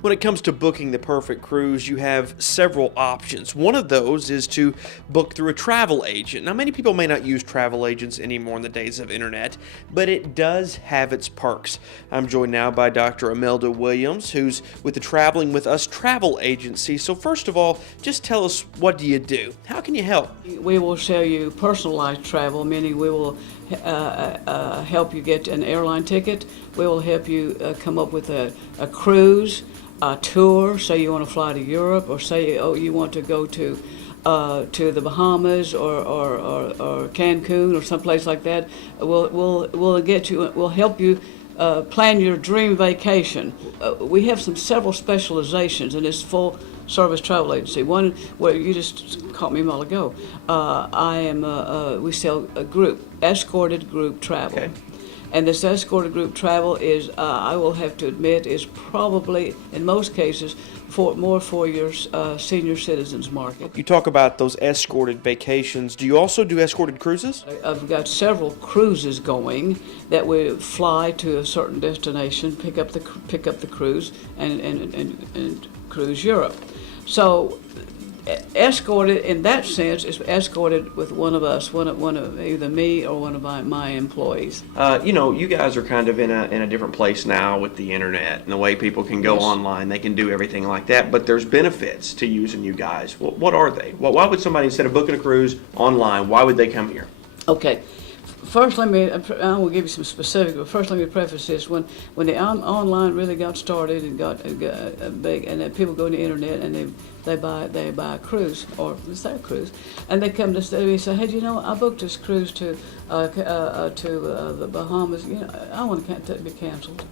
When it comes to booking the perfect cruise, you have several options. One of those is to book through a travel agent. Now, many people may not use travel agents anymore in the days of internet, but it does have its perks. I'm joined now by Dr. Emelda Williams, who's with the Traveling With Us travel agency. So first of all, just tell us, what do you do? How can you help? We will show you personalized travel, meaning we will help you get an airline ticket. We will help you come up with a cruise, a tour. Say you want to fly to Europe, or say you want to go to the Bahamas or Cancun or someplace like that. We'll get you. We'll help you plan your dream vacation. We have several specializations in this full service travel agency. One where you just caught me a while ago. We sell a escorted group travel. Okay. And this escorted group travel is, I will have to admit, is probably, in most cases, more for your senior citizens market. You talk about those escorted vacations. Do you also do escorted cruises? I've got several cruises going that we fly to a certain destination, pick up the cruise, and cruise Europe. So, escorted in that sense is escorted with one of us, one of either me or one of my employees. You guys are kind of in a different place now with the internet and the way people can go Yes. online. They can do everything like that, but there's benefits to using you guys. What are they? Why would somebody, instead of booking a cruise online, why would they come here? Okay. First, I will give you some specifics, but first let me preface this. When the online really got started and got big, and then people go on the internet and they buy a cruise, or it's their cruise, and they come to us and say, hey, I booked this cruise to the Bahamas. I want to be canceled.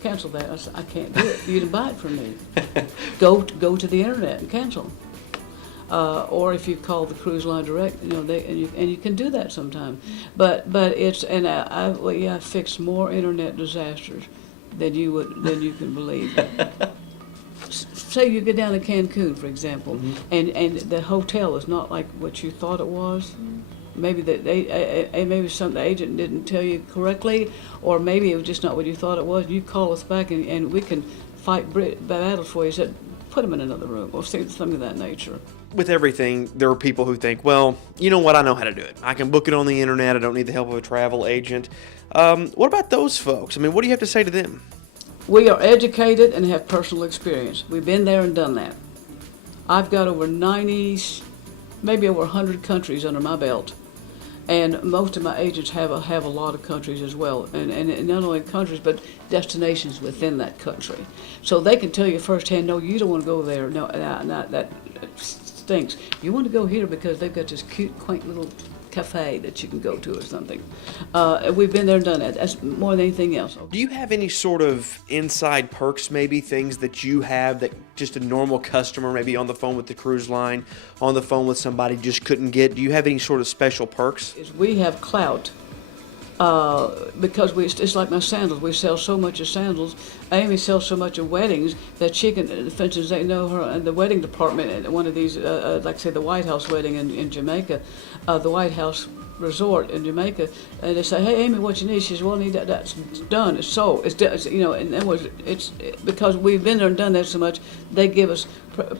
Cancel that. I said, I can't do it. You didn't buy it from me. Go to the internet and cancel. Or if you call the cruise line direct, and you can do that sometimes. But it's I fixed more internet disasters than you can believe. Say you get down to Cancun, for example, Mm-hmm. and the hotel is not like what you thought it was. Maybe the agent didn't tell you correctly, or maybe it was just not what you thought it was. You call us back and we can fight battles for you. Said, put them in another room, or something of that nature. With everything, there are people who think, well, you know what, I know how to do it. I can book it on the internet. I don't need the help of a travel agent. What about those folks? I mean, what do you have to say to them? We are educated and have personal experience. We've been there and done that. I've got over 90, maybe over 100 countries under my belt. And most of my agents have a lot of countries as well, and not only countries, but destinations within that country. So they can tell you firsthand, no, you don't want to go there. No, that stinks. You want to go here because they've got this cute, quaint little cafe that you can go to or something. We've been there and done that. That's more than anything else. Do you have any sort of inside perks, maybe things that you have that just a normal customer, maybe on the phone with the cruise line, on the phone with somebody, just couldn't get? Do you have any sort of special perks? We have clout. Because it's like my sandals. We sell so much of sandals. Amy sells so much of weddings that she can, for instance, they know her in the wedding department at one of these, like say the White House wedding in Jamaica, the White House resort in Jamaica, and they say, hey, Amy, what you need? She says, well, I need that. That's done. It's sold. It's done. In other words, it's because we've been there and done that so much. They give us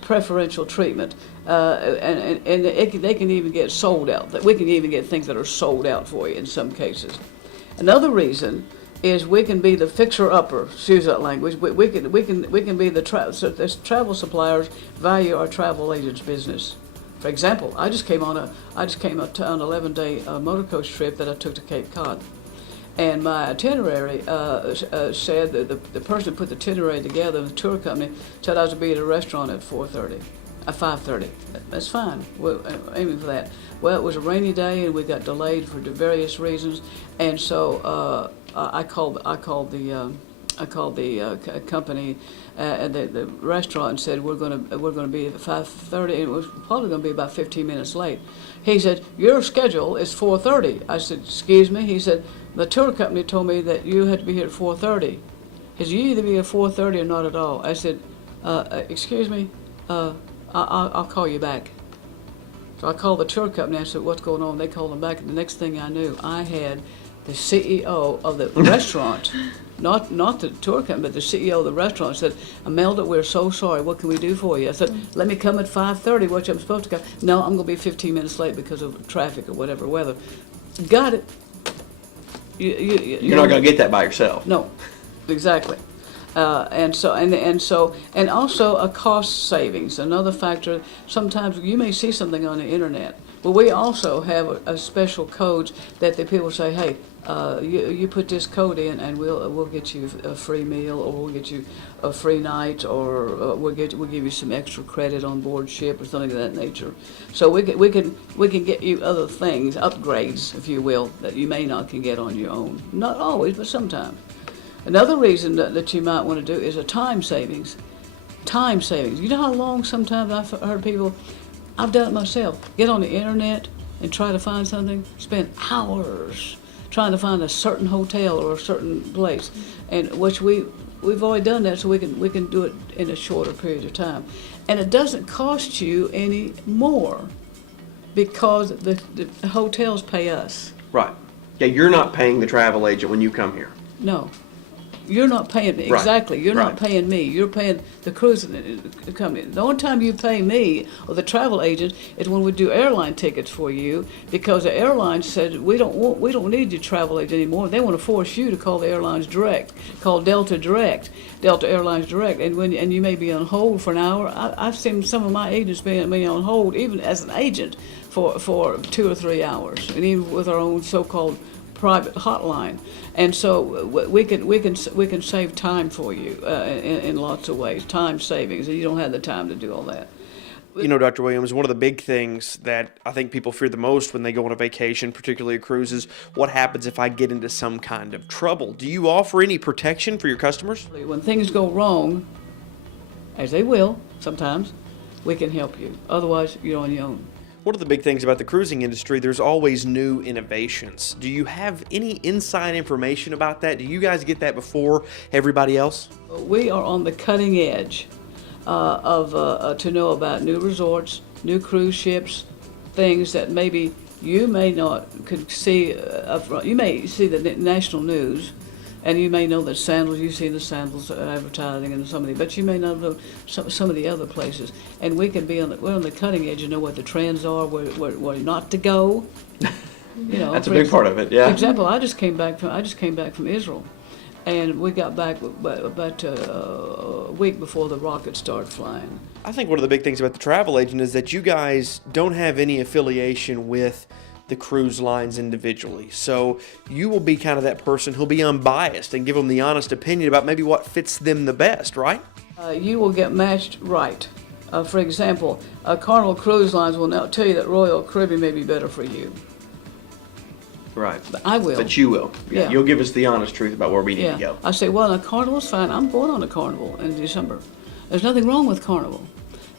preferential treatment, and they can even get sold out. That we can even get things that are sold out for you in some cases. Another reason is we can be the fixer-upper. Excuse that language. We can be the travel suppliers value our travel agents' business. For example, I just came on an 11-day motor coach trip that I took to Cape Cod, and my itinerary said that the person who put the itinerary together, the tour company, said I was to be at a restaurant at 5:30. That's fine. We're aiming for that. Well, it was a rainy day, and we got delayed for various reasons, and so I called the company and the restaurant and said we're going to be at 5:30, and it was probably going to be about 15 minutes late. He said, your schedule is 4:30. I said, excuse me? He said, the tour company told me that you had to be here at 4:30. He said, you either be at 4:30 or not at all. I said, excuse me, I'll call you back. So I called the tour company and I said, what's going on? They called them back, and the next thing I knew, I had the CEO of the restaurant not the tour company, but the CEO of the restaurant said, Emelda, we're so sorry. What can we do for you? I said, let me come at 5:30, which I'm supposed to come. No, I'm going to be 15 minutes late because of traffic or whatever weather. Got it. You're not going to get that by yourself. No, exactly. And also a cost savings. Another factor, sometimes you may see something on the internet, but we also have a special codes that the people say, hey, you put this code in and we'll get you a free meal, or we'll get you a free night, or we'll give you some extra credit on board ship or something of that nature. So we can get you other things, upgrades, if you will, that you may not can get on your own. Not always, but sometimes. Another reason that you might want to do is a time savings. Time savings. You know how long sometimes I've heard people, I've done it myself, get on the internet and try to find something, spend hours trying to find a certain hotel or a certain place, and which we've already done that, so we can do it in a shorter period of time. And it doesn't cost you any more because the hotels pay us. Right. Yeah, you're not paying the travel agent when you come here. No. You're not paying me. Right. Exactly. You're not Right. paying me. You're paying the cruising company. The only time you pay me or the travel agent is when we do airline tickets for you, because the airline said we don't need your travel agent anymore. They want to force you to call the airlines direct, call Delta Direct, Delta Airlines Direct, and you may be on hold for an hour. I've seen some of my agents being on hold even as an agent for 2 or 3 hours, and even with our own so-called private hotline. And so we can save time for you in lots of ways, time savings, and you don't have the time to do all that. You know, Dr. Williams, one of the big things that I think people fear the most when they go on a vacation, particularly a cruise, is what happens if I get into some kind of trouble. Do you offer any protection for your customers? When things go wrong, as they will sometimes, we can help you. Otherwise, you're on your own. One of the big things about the cruising industry, there's always new innovations. Do you have any inside information about that? Do you guys get that before everybody else? We are on the cutting edge to know about new resorts, new cruise ships, things that maybe you may not could see upfront. You may see the national news, and you may know that sandals, you see the sandals advertising and some of the, but you may not know some of the other places. And we can be we're on the cutting edge and know what the trends are, where not to go. You know, That's a big part of it, yeah. For example, I just came back from Israel, and we got back about a week before the rockets started flying. I think one of the big things about the travel agent is that you guys don't have any affiliation with the cruise lines individually. So you will be kind of that person who'll be unbiased and give them the honest opinion about maybe what fits them the best, right? You will get matched right. For example, Carnival Cruise Lines will now tell you that Royal Caribbean may be better for you. Right. But I will. But you will. Yeah. You'll give us the honest truth about where we need to go. I say, well, a Carnival's fine. I'm going on a Carnival in December. There's nothing wrong with Carnival.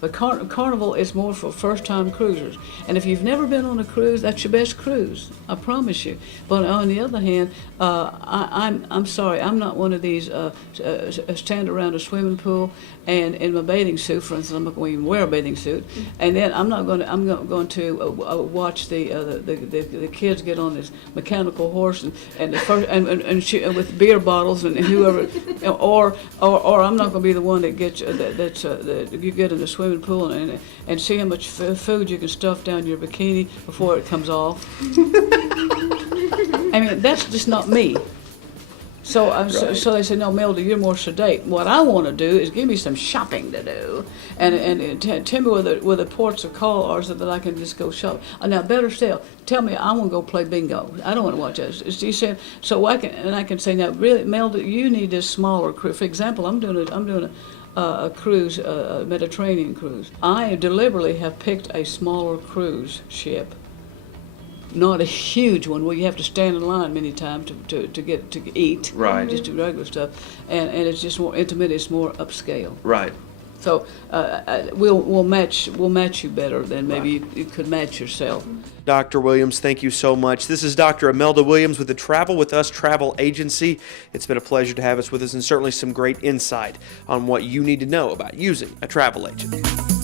But Carnival is more for first-time cruisers. And if you've never been on a cruise, that's your best cruise, I promise you. But on the other hand, I'm sorry, I'm not one of these stand around a swimming pool and in my bathing suit, for instance, I'm not going to even wear a bathing suit, and then I'm going to watch the kids get on this mechanical horse and with beer bottles and whoever, or I'm not going to be the one that gets that you get in the swimming pool and see how much food you can stuff down your bikini before it comes off. I mean, that's just not me. So they say, no, Melda, you're more sedate. What I want to do is give me some shopping to do, and tell me where the ports of call are so that I can just go shop. Now, better still, tell me I want to go play bingo. I don't want to watch that. You said so I can say, now, really, Melda, you need this smaller crew. For example, I'm doing a cruise, a Mediterranean cruise. I deliberately have picked a smaller cruise ship. Not a huge one where you have to stand in line many times to eat. Right. Just do regular stuff, and it's just more intimate. It's more upscale. Right. So we'll match you better than maybe you could match yourself. Dr. Williams, thank you so much. This is Dr. Emelda Williams with the Travel With Us Travel Agency. It's been a pleasure to have us with us, and certainly some great insight on what you need to know about using a travel agent.